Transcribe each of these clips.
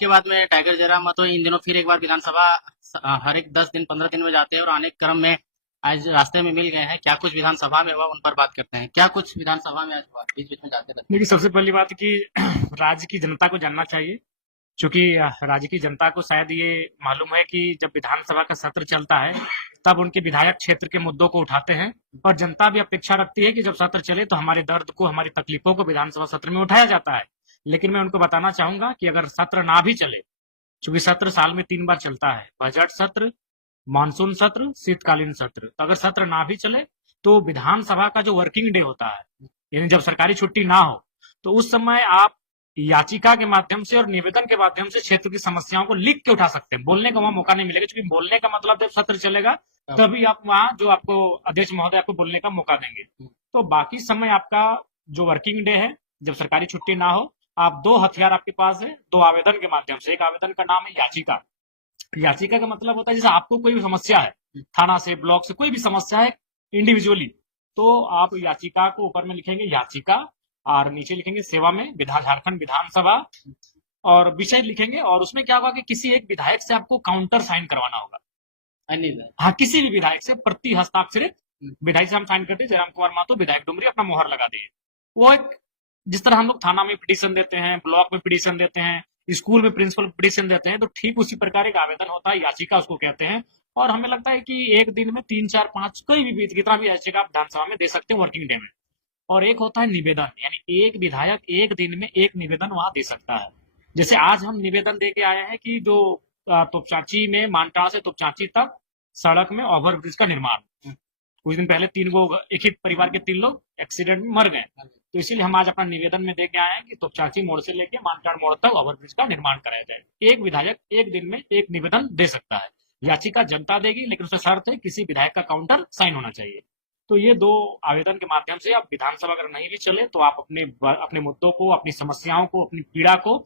आपके बाद में टाइगर जयराम महतो इन दिनों फिर एक बार विधानसभा हर एक 10 दिन 15 दिन में जाते हैं और आने के क्रम में आज रास्ते में मिल गए हैं। क्या कुछ विधानसभा में हुआ उन पर बात करते हैं। क्या कुछ विधानसभा में आज हुआ बीच बीच में जाते रहते देखिए, सबसे पहली बात कि राज्य की जनता को जानना चाहिए, क्योंकि राज्य की जनता को शायद ये मालूम है कि जब विधानसभा का सत्र चलता है तब उनके विधायक क्षेत्र के मुद्दों को उठाते हैं और जनता भी अपेक्षा रखती है कि जब सत्र चले तो हमारे दर्द को, हमारी तकलीफों को विधानसभा सत्र में उठाया जाता है। लेकिन मैं उनको बताना चाहूंगा कि अगर सत्र ना भी चले, क्योंकि सत्र साल में 3 बार चलता है, बजट सत्र, मानसून सत्र, शीतकालीन सत्र, तो अगर सत्र ना भी चले तो विधानसभा का जो वर्किंग डे होता है, यानी जब सरकारी छुट्टी ना हो, तो उस समय आप याचिका के माध्यम से और निवेदन के माध्यम से क्षेत्र की समस्याओं को लिख के उठा सकते हैं। बोलने का वहां मौका नहीं मिलेगा, क्योंकि बोलने का मतलब जब सत्र चलेगा तभी आप वहां जो आपको अध्यक्ष महोदय आपको बोलने का मौका देंगे। तो बाकी समय आपका जो वर्किंग डे है, जब सरकारी छुट्टी ना हो, आप 2 हथियार आपके पास है, 2 आवेदन के माध्यम से। एक आवेदन का नाम है याचिका। याचिका का मतलब होता है जैसे आपको कोई भी समस्या है, थाना से, ब्लॉक से कोई भी समस्या है इंडिविजुअली, तो आप याचिका को ऊपर में लिखेंगे याचिका और नीचे लिखेंगे सेवा में झारखंड विधानसभा और विषय लिखेंगे। और उसमें क्या होगा कि किसी एक विधायक से आपको काउंटर साइन करवाना होगा। हाँ, किसी भी विधायक से प्रति हस्ताक्षरित विधायक से हम साइन करते हैं, जयराम कुमार महतो विधायक डुमरी, अपना मोहर लगा दिए। वो एक, जिस तरह हम लोग थाना में पिटीशन देते हैं, ब्लॉक में पिटीशन देते हैं, स्कूल में प्रिंसिपल पिटीशन देते हैं, तो ठीक उसी प्रकार एक आवेदन होता है, याचिका उसको कहते हैं। और हमें लगता है कि एक दिन में 3, 4, 5 कोई भी कितना भी याचिका आप विधानसभा में दे सकते हैं वर्किंग डे में। और एक होता है निवेदन, यानी एक विधायक एक दिन में एक निवेदन वहां दे सकता है। जैसे आज हम निवेदन दे के आए हैं कि जो तोपचांची में, मानटाड़ा से तोपचांची तक सड़क में ओवरब्रिज का निर्माण, कुछ दिन पहले 3 एक ही परिवार के 3 लोग एक्सीडेंट में मर गए, तो इसीलिए हम आज अपना निवेदन में दे के आए हैं कि तोपचांची मोड़ से लेके मानटाड़ मोड़ तक ओवरब्रिज का निर्माण कराया जाए। एक विधायक एक दिन में एक निवेदन दे सकता है। याचिका जनता देगी, लेकिन उसमें शर्त है किसी विधायक का काउंटर साइन होना चाहिए। तो ये 2 आवेदन के माध्यम से आप विधानसभा अगर नहीं भी चले तो आप अपने मुद्दों को, अपनी समस्याओं को, अपनी पीड़ा को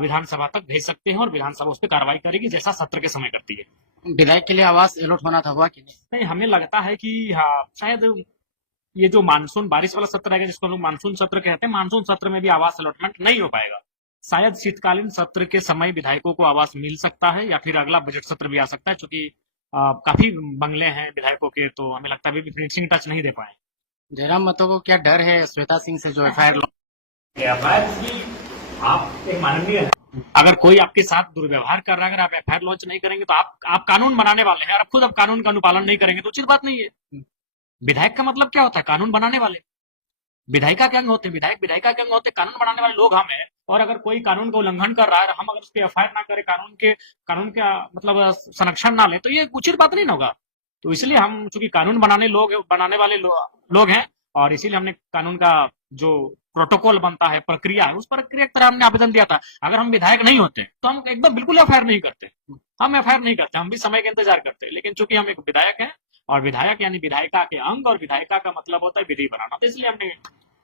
विधानसभा तक भेज सकते हैं और विधानसभा उस पर कार्रवाई करेगी, जैसा सत्र के समय करती है। विधायक के लिए आवास अलॉट होना था, हुआ कि नहीं, हमें लगता है कि हाँ, शायद ये जो मानसून बारिश वाला सत्र रहेगा, जिसको हम लोग मानसून सत्र कहते हैं, मानसून सत्र में भी आवास अलॉटमेंट नहीं हो पाएगा। शायद शीतकालीन सत्र के समय विधायकों को आवास मिल सकता है, या फिर अगला बजट सत्र भी आ सकता है, क्योंकि काफी बंगले हैं विधायकों के, तो हमें लगता है अभी फिनिशिंग टच नहीं दे पाए। जयराम महतो को क्या डर है श्वेता सिंह से जो एफआईआर आप एक माननीय है, अगर कोई आपके साथ दुर्व्यवहार कर रहा है, अगर आप एफआईआर लॉन्च नहीं करेंगे तो आप कानून बनाने वाले हैं, और आप खुद अब कानून का अनुपालन नहीं करेंगे तो उचित बात नहीं है। विधायक का मतलब क्या होता है? कानून बनाने वाले। विधायिका के अंग होते हैं, विधायक विधायिका के अंग होते हैं, कानून बनाने वाले लोग हम हैं। और अगर कोई कानून का उल्लंघन कर रहा है, हम अगर उसके एफआईआर ना करें, कानून का मतलब संरक्षण ना ले, तो ये उचित बात नहीं होगा। तो इसलिए हम चूंकि कानून बनाने वाले लोग हैं, और इसीलिए हमने कानून का जो प्रोटोकॉल बनता है, प्रक्रिया है, उस प्रक्रिया की तरह हमने आवेदन दिया था। अगर हम विधायक नहीं होते तो हम एकदम बिल्कुल एफआईआर नहीं करते, हम भी समय का इंतजार करते। लेकिन चूंकि हम एक विधायक हैं, और विधायक यानी विधायिका के अंग, और विधायिका का मतलब होता है विधि बनाना, तो इसलिए हमने।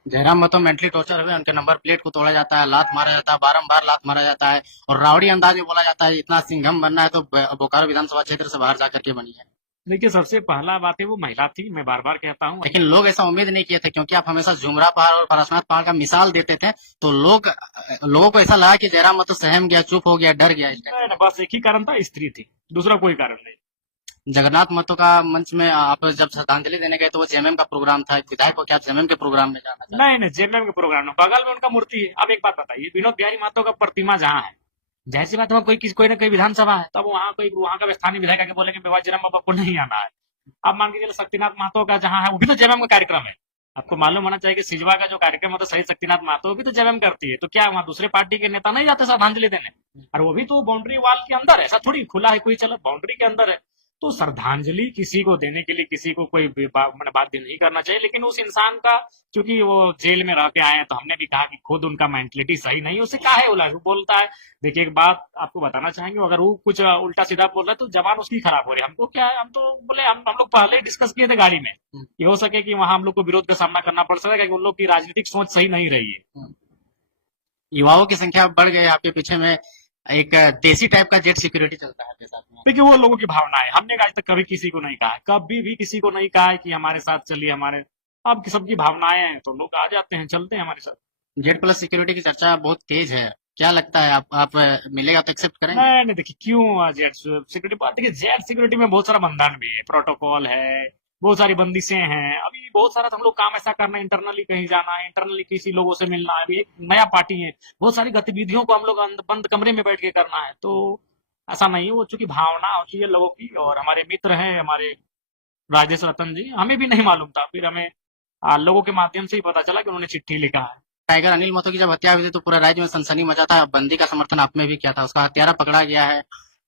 जयराम महतो मेंटली टॉर्चर हुए, उनके नंबर प्लेट को तोड़ा जाता है, लात मारा जाता है, बारंबार लात मारा जाता है, और रावड़ी अंदाज में बोला जाता है इतना सिंघम बनना है तो बोकारो विधानसभा क्षेत्र से बाहर जाकर के बनी है। देखिए, सबसे पहला बात है वो महिला थी, मैं बार बार कहता हूँ। लेकिन लोग ऐसा उम्मीद नहीं किए थे, क्योंकि आप हमेशा झुमरा पहाड़ और पारसनाथ पहाड़ का मिसाल देते थे, तो लोगों को ऐसा लगा कि जयराम महतो सहम गया, चुप हो गया, डर गया। बस एक ही कारण था, स्त्री थी, दूसरा कोई कारण नहीं। जगन्नाथ महतो का मंच में आप जब श्रद्धांजलि देने गए तो वो जेएमएम का प्रोग्राम था, विधायक को क्या जेएमएम के प्रोग्राम में जाना था? नहीं, जेएमएम के प्रोग्राम में, बगल में उनका मूर्ति है। अब एक बात बताइए, विनोद बिहारी महतो का प्रतिमा जहाँ है, जाहिर सी बात है कोई ना कोई विधानसभा है, तब वहाँ का स्थानीय विधायक आके बोलेंगे जयराम बाबा को नहीं आना है। अब मान लीजिए शक्तिनाथ महतो का जहाँ है, वो भी तो जेएमएम का कार्यक्रम है। आपको मालूम होना चाहिए कि सिजवा का जो कार्यक्रम होता है, शहीद शक्तिनाथ महतो भी तो जेएमएम करती है। तो क्या वहाँ दूसरे पार्टी के नेता नहीं जाते श्रद्धांजलि देने? और वो भी तो बाउंड्री वाल के अंदर है, ऐसा थोड़ी खुला है कोई, चलो बाउंड्री के अंदर है। तो श्रद्धांजलि किसी को देने के लिए किसी को कोई बाध्य नहीं करना चाहिए। लेकिन उस इंसान का, क्योंकि वो जेल में रह के आए हैं, तो हमने भी कहा कि खुद उनका मेंटलिटी सही नहीं, उसे काहे बोलता है। देखिए, एक बात आपको बताना चाहेंगे, अगर वो कुछ उल्टा सीधा बोल रहा है तो जबान उसकी खराब हो रही है। हमको क्या है, हम तो बोले, हम लोग पहले ही डिस्कस किए थे गाड़ी में, ये हो सके कि वहां हम लोग को विरोध का सामना करना पड़ सके, उन लोग की राजनीतिक सोच सही नहीं रही है। युवाओं की संख्या बढ़ गई, आपके पीछे में एक देसी टाइप का जेट सिक्योरिटी चलता है आपके साथ में। देखिए, वो लोगों की भावना है, हमने आज तक कभी किसी को नहीं कहा है, कभी भी किसी को नहीं कहा है कि हमारे साथ चलिए हमारे। अब सबकी भावनाएं हैं, तो लोग आ जाते हैं, चलते हैं हमारे साथ। जेट प्लस सिक्योरिटी की चर्चा बहुत तेज है, क्या लगता है आप मिलेगा तो एक्सेप्ट करेंगे? नहीं नहीं, देखिए क्यों जेड सिक्योरिटी पार्ट, देखिए जेड सिक्योरिटी में बहुत सारा बंधन भी है, प्रोटोकॉल है, बहुत सारी बंदिशें हैं। अभी बहुत सारा तो हम लोग काम ऐसा करना है, इंटरनली कहीं जाना है, इंटरनली किसी लोगों से मिलना है। अभी एक नया पार्टी है, बहुत सारी गतिविधियों को हम लोग बंद कमरे में बैठ के करना है। तो ऐसा नहीं है, वो चूंकि भावना होती है लोगों की, और हमारे मित्र हैं हमारे राजेश रतन जी, हमें भी नहीं मालूम था, फिर हमें लोगों के माध्यम से ही पता चला कि उन्होंने चिट्ठी लिखा है। टाइगर अनिल महतो की जब हत्या हुई थी तो पूरा राज्य में सनसनी मचा था, बंदी का समर्थन आपने भी किया था, उसका हत्यारा पकड़ा गया है,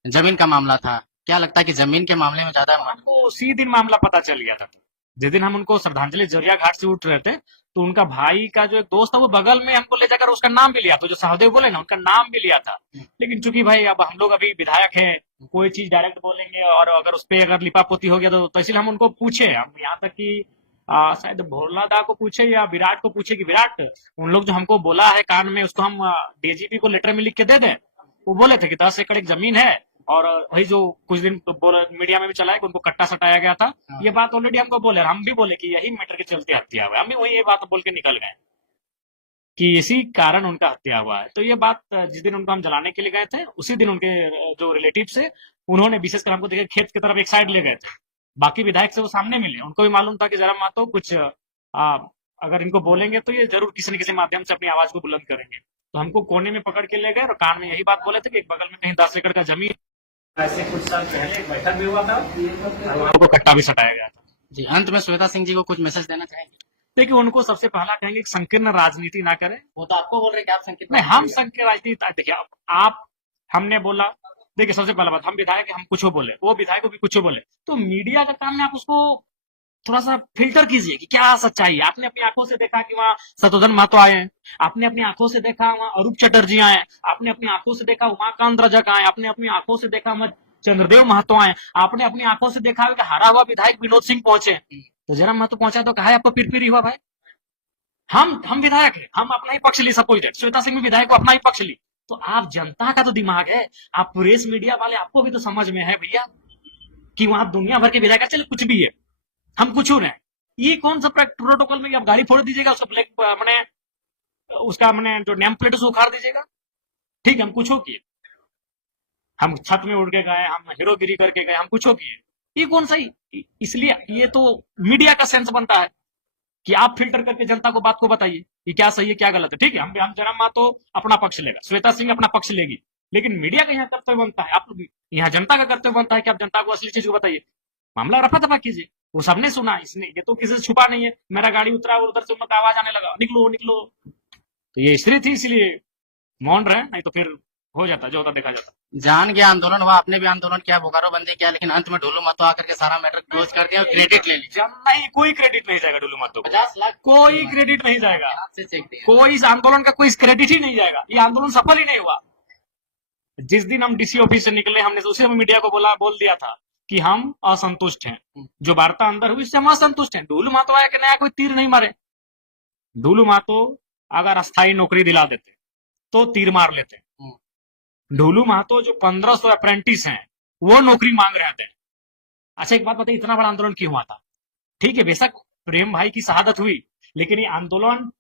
जमीन का मामला था। क्या लगता है कि जमीन के मामले में ज्यादा हमको उसी दिन मामला पता चल गया था। जिस दिन हम उनको श्रद्धांजलि जरिया घाट से उठ रहे थे, तो उनका भाई का जो एक दोस्त था वो बगल में हमको ले जाकर उसका नाम भी लिया, तो जो सहदेव बोले ना, उनका नाम भी लिया था। लेकिन चूंकि भाई अब हम लोग अभी विधायक है, कोई चीज डायरेक्ट बोलेंगे, और अगर उस पर अगर लिपापोती हो गया तो इसलिए हम उनको पूछे, हम यहाँ तक कि शायद भोला दा को पूछे या विराट को पूछे कि विराट, उन लोग जो हमको बोला है कान में, उसको हम डीजीपी को लेटर में लिख के दे दें। वो बोले थे कि 10 एकड़ एक जमीन है, और वही जो कुछ दिन मीडिया में भी चला है कि उनको कट्टा सटाया गया था। ये बात ऑलरेडी हमको बोले, हम भी बोले कि यही मैटर के चलते हत्या हुआ है, हम भी वही ये बात बोल के निकल गए कि इसी कारण उनका हत्या हुआ है। तो ये बात जिस दिन उनको हम जलाने के लिए गए थे, उसी दिन उनके जो रिलेटिव से उन्होंने विशेषकर हमको देखा, खेत की तरफ एक साइड ले गए थे, बाकी विधायक से वो सामने मिले, उनको भी मालूम था कि जरा मातो कुछ अगर इनको बोलेंगे तो ये जरूर किसी न किसी माध्यम से अपनी आवाज को बुलंद करेंगे। तो हमको कोने में पकड़ के ले गए और कान में यही बात बोले थे कि एक बगल में कहीं 10 एकड़ का जमीन, ऐसे कुछ साल पहले एक बैठक भी हुआ था और वहां को कट्टा भी सटाया गया था। जी, अंत में श्वेता सिंह जी को कुछ मैसेज देना चाहेंगे? देखिए उनको सबसे पहला कहेंगे कि संकीर्ण राजनीति ना करें। वो तो आपको बोल रहे हैं कि आप संकेत नहीं, हम संकीर्ण राजनीति, देखिए आप हमने बोला, देखिए सबसे पहला बात, हम विधायक हम कुछ बोले, वो विधायक को भी कुछ बोले, तो मीडिया का काम है आप उसको थोड़ा सा फिल्टर कीजिए कि क्या सच्चाई है। आपने अपनी आंखों से देखा कि वहाँ शत्रुघ्न महतो आए हैं, आपने अपनी आंखों से देखा वहाँ अरूप चटर्जी आए, आपने अपनी आंखों से देखा उमाकांत रजक आए, आपने अपनी आंखों से देखा चंद्रदेव महतो आए, आपने अपनी आंखों से देखा कि हारा हुआ विधायक विनोद सिंह पहुंचे। तो जरा महतो पहुंचा तो कहा आपको पिरपिरी हुआ भाई? हम विधायक है, हम अपना ही पक्ष ली, सपोज श्वेता सिंह भी विधायक को अपना ही पक्ष ली। तो आप जनता का तो दिमाग है, आप प्रेस मीडिया वाले, आपको भी तो समझ में है भैया कि वहां दुनिया भर के विधायक, चले कुछ भी है, हम कुछ हो रहे हैं, ये कौन सा प्रोटोकॉल में आप गाड़ी फोड़ दीजिएगा, उसका ब्लैक मैंने उसका मैंने जो नेम प्लेट उसको उखाड़ दीजिएगा? ठीक है, हम कुछ हो किए, हम छत में उड़ के गए, हम हीरोगिरी करके गए, हम कुछ हो किए, ये कौन सा? इसलिए ये तो मीडिया का सेंस बनता है कि आप फिल्टर करके जनता को बात को बताइए कि क्या सही है क्या गलत है। ठीक है, हम जन्म मा तो अपना पक्ष लेगा, श्वेता सिंह अपना पक्ष लेगी, लेकिन मीडिया का यहाँ कर्तव्य बनता है, आप यहाँ जनता का कर्तव्य बनता है कि आप जनता को असली चीज को बताइए। मामला रफा दफा कीजिए, वो सबने सुना, इसने ये तो किसी से छुपा नहीं है। मेरा गाड़ी उतरा और उधर से उनका आवाज आने लगा, निकलो निकलो, तो ये स्त्री थी इसलिए मौन रहे, नहीं तो फिर हो जाता, जो होता देखा जाता। जान गया आंदोलन हुआ, आपने भी आंदोलन किया, बोकारो बंदी किया, लेकिन अंत में ढोलू महतो आकर के सारा मैटर क्लोज कर दिया और क्रेडिट ले लिया। नहीं, कोई क्रेडिट नहीं जाएगा ढोलू महतो को, 50 लाख कोई क्रेडिट नहीं जाएगा, हाथ से चेक दिया। कोई इस आंदोलन का कोई क्रेडिट ही नहीं जाएगा, ये आंदोलन सफल ही नहीं हुआ। जिस दिन हम डीसी ऑफिस से निकले, हमने उसे मीडिया को बोल दिया था कि हम असंतुष्ट हैं, जो वार्ता अंदर हुई इससे हम असंतुष्ट हैं। ढोलू महतो आया कि नया कोई तीर नहीं मारे, ढोलू महतो अगर अस्थायी नौकरी दिला देते तो तीर मार लेते। ढोलू महतो जो 1500 अप्रेंटिस हैं वो नौकरी मांग रहे थे। अच्छा एक बात बताइए, इतना बड़ा आंदोलन क्यों हुआ था? ठीक है, बेशक प्रेम भाई की शहादत हुई, लेकिन ये आंदोलन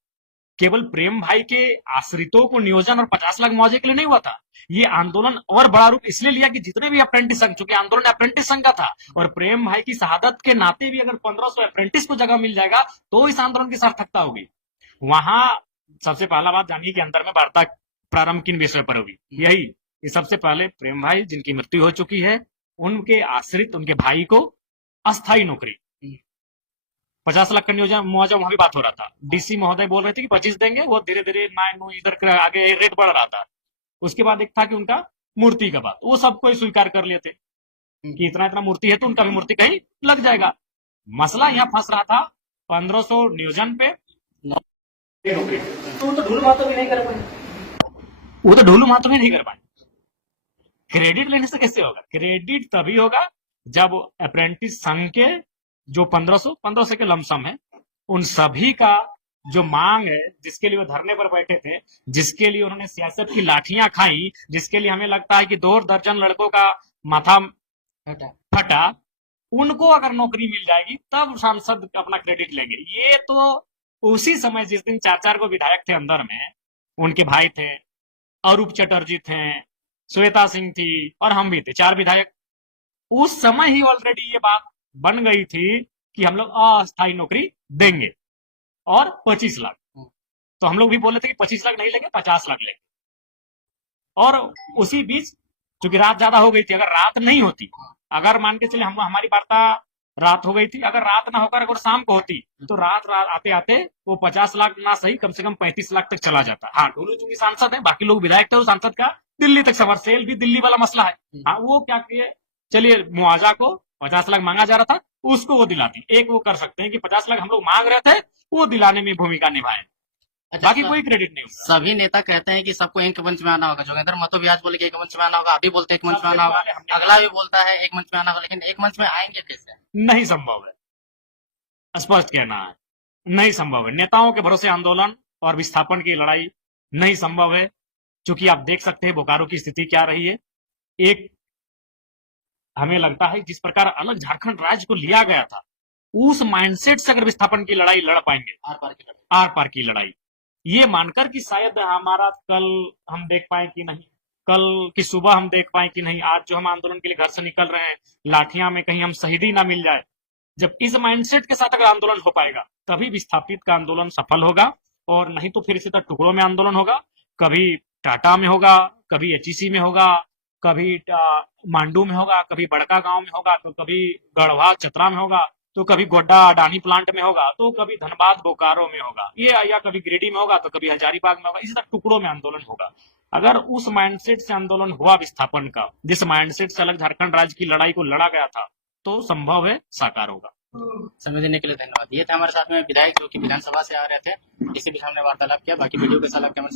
केवल प्रेम भाई के आश्रितों को नियोजन और 50 लाख मुआवजे के लिए नहीं हुआ था। ये आंदोलन और बड़ा रूप इसलिए लिया कि जितने भी अप्रेंटिस संघ, चूंकि आंदोलन अप्रेंटिस संघ का था, और प्रेम भाई की शहादत के नाते भी अगर 1500 अप्रेंटिस को जगह मिल जाएगा तो इस आंदोलन की सार्थकता होगी। वहां सबसे पहला बात जानिए कि अंदर में वार्ता प्रारंभ किन विषय पर हुई, यही कि सबसे पहले प्रेम भाई जिनकी मृत्यु हो चुकी है, उनके आश्रित उनके भाई को अस्थायी नौकरी 50 लाख का मुआवजा, वहां भी बात हो रहा था। डीसी महोदय बोल रहे थे कि 25 देंगे, वो धीरे धीरे इधर आगे रेट बढ़ रहा था। उसके बाद एक था कि उनका मूर्ति का बात, वो सबको स्वीकार कर लिए थे कि इतना इतना मूर्ति है तो उनका भी मूर्ति कहीं लग जाएगा। मसला यहाँ फंस रहा था 1500 नियोजन पे नौकरी, तो ढोलू महतो भी नहीं कर पाए, वो तो ढोलू महतो भी नहीं कर पाए। क्रेडिट लेने से कैसे होगा? क्रेडिट तभी होगा जब अप्रेंटिस संघ के जो 1500 के लमसम है, उन सभी का जो मांग है, जिसके लिए वो धरने पर बैठे थे, जिसके लिए उन्होंने सियासत की लाठियां खाई, जिसके लिए हमें लगता है कि 2 दर्जन लड़कों का माथा फटा, उनको अगर नौकरी मिल जाएगी तब सांसद अपना क्रेडिट लेंगे। ये तो उसी समय जिस दिन 4 को विधायक थे अंदर में, उनके भाई थे अरूप चटर्जी थे, श्वेता सिंह थी और हम भी थे, 4 विधायक। उस समय ही ऑलरेडी ये बात बन गई थी कि हम लोग अस्थायी नौकरी देंगे और 25 लाख। तो हम लोग भी बोले थे कि 25 लाख नहीं लेंगे, 50 लाख लेंगे। और उसी बीच चूंकि रात ज्यादा हो गई थी, अगर रात नहीं होती, अगर मान के चले हम हमारी वार्ता रात हो गई थी, अगर रात ना होकर अगर शाम को होती तो रात आते आते वो 50 लाख ना सही कम से कम 35 लाख तक चला जाता। हाँ, डोलू चूंकि सांसद है, बाकी लोग विधायक थे, उस सांसद का दिल्ली तक सफर, सेल भी दिल्ली वाला मसला है। हाँ, वो क्या किए, चलिए मुआवजा को 50 लाख मांगा जा रहा था, उसको वो दिला दी। एक वो कर सकते हैं कि 50 लाख हम लोग मांग रहे थे, वो दिलाने में भूमिका निभाए, अच्छा, बाकी कोई क्रेडिट नहीं होगा। सभी नेता कहते हैं कि सबको एक मंच में आना होगा। जोगेंद्र महतो भी आज बोले कि एक मंच में आना होगा, अभी बोलते हैं एक मंच में आना होगा, अगला भी बोलता है एक मंच में आना होगा, लेकिन एक मंच में आएंगे कैसे? नहीं संभव है, स्पष्ट कहना है, नहीं संभव है। नेताओं के भरोसे आंदोलन और विस्थापन की लड़ाई नहीं संभव है, क्योंकि आप देख सकते हैं बोकारो की स्थिति क्या रही है। एक हमें लगता है जिस प्रकार अलग झारखंड राज्य को लिया गया था, उस माइंडसेट से अगर विस्थापन की लड़ाई लड़ पाएंगे, आर पार की लड़ाई, ये मानकर कि शायद हमारा कल हम देख पाए कि नहीं, कल की सुबह हम देख पाए कि नहीं, आज जो हम आंदोलन के लिए घर से निकल रहे हैं, लाठियां में कहीं हम शहीदी ना मिल जाए, जब इस माइंडसेट के साथ अगर आंदोलन हो पाएगा तभी विस्थापित का आंदोलन सफल होगा। और नहीं तो फिर इसी तरह टुकड़ों में आंदोलन होगा, कभी टाटा में होगा, कभी एचईसी में होगा, कभी मांडू में होगा, कभी बड़का गांव में होगा, तो कभी गढ़वा चतरा में होगा, तो कभी गोड्डा अडानी प्लांट में होगा, तो कभी धनबाद बोकारो में होगा, ये या कभी गिरिडीह में होगा, तो कभी हजारीबाग में होगा। इसी तरह टुकड़ों में आंदोलन होगा। अगर उस माइंडसेट से आंदोलन हुआ विस्थापन का, जिस माइंडसेट से अलग झारखंड राज्य की लड़ाई को लड़ा गया था, तो संभव है साकार होगा। समय देने के लिए धन्यवाद। ये थे हमारे साथ में विधायक जो कि विधानसभा से आ रहे थे, इसी बीच हमने वार्तालाप किया। बाकी वीडियो कैसा लगा कमेंट